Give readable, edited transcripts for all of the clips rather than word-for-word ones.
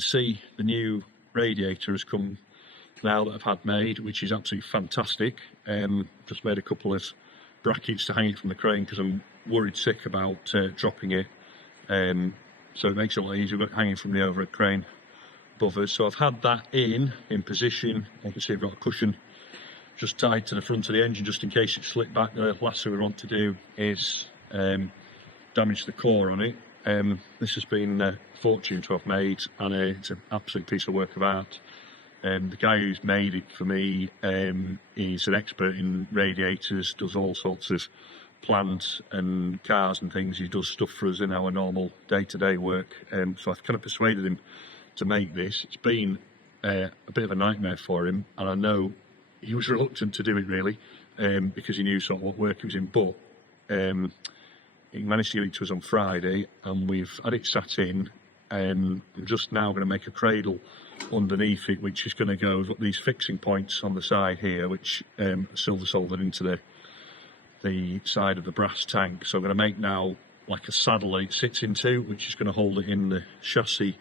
can see the new radiator has come now that I've had made, which is absolutely fantastic. Just made a couple of brackets to hang it from the crane because I'm worried sick about dropping it. So it makes it a lot easier hanging from the overhead crane above us. So I've had that in position. You can see I've got a cushion just tied to the front of the engine just in case it slipped back. The last thing we want to do is damage the core on it. This has been a fortune to have made, and it's an absolute piece of work of art. The guy who's made it for me is an expert in radiators, does all sorts of plants and cars and things. He does stuff for us in our normal day-to-day work. So I've kind of persuaded him to make this. It's been a bit of a nightmare for him, and I know he was reluctant to do it really, because he knew sort of what work he was in, but he managed to get it to us on Friday, and we've had it sat in. I'm just now going to make a cradle underneath it, which is going to go with these fixing points on the side here, which are silver soldered into the side of the brass tank. So I'm going to make now like a saddle that it sits into, which is going to hold it in the chassis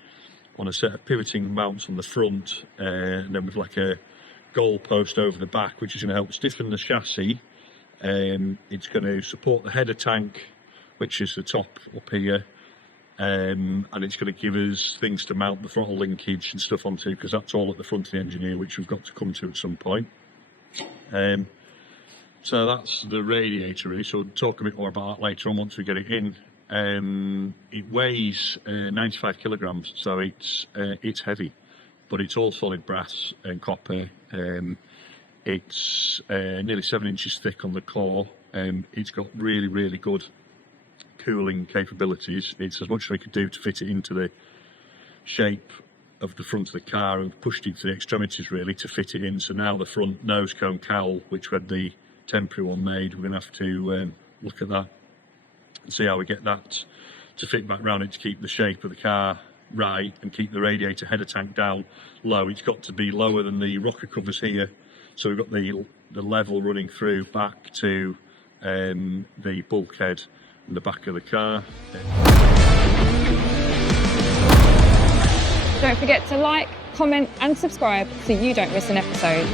on a set of pivoting mounts on the front, and then with like a goal post over the back, which is going to help stiffen the chassis. It's going to support the header tank, which is the top up here, and it's going to give us things to mount the throttle linkage and stuff onto, because that's all at the front of the engine here, which we've got to come to at some point. So that's the radiator really, so we'll talk a bit more about that later on once we get it in. It weighs 95 kilograms, so it's heavy, but it's all solid brass and copper. It's nearly 7 inches thick on the core. It's got really good cooling capabilities. It's as much as we could do to fit it into the shape of the front of the car, and pushed it to the extremities really to fit it in. So now the front nose cone cowl, which we had the temporary one made, we're going to have to look at that and see how we get that to fit back around it to keep the shape of the car right and keep the radiator header tank down low. It's got to be lower than the rocker covers here, so we've got the level running through back to the bulkhead and the back of the car. Don't forget to like, comment and subscribe so you don't miss an episode.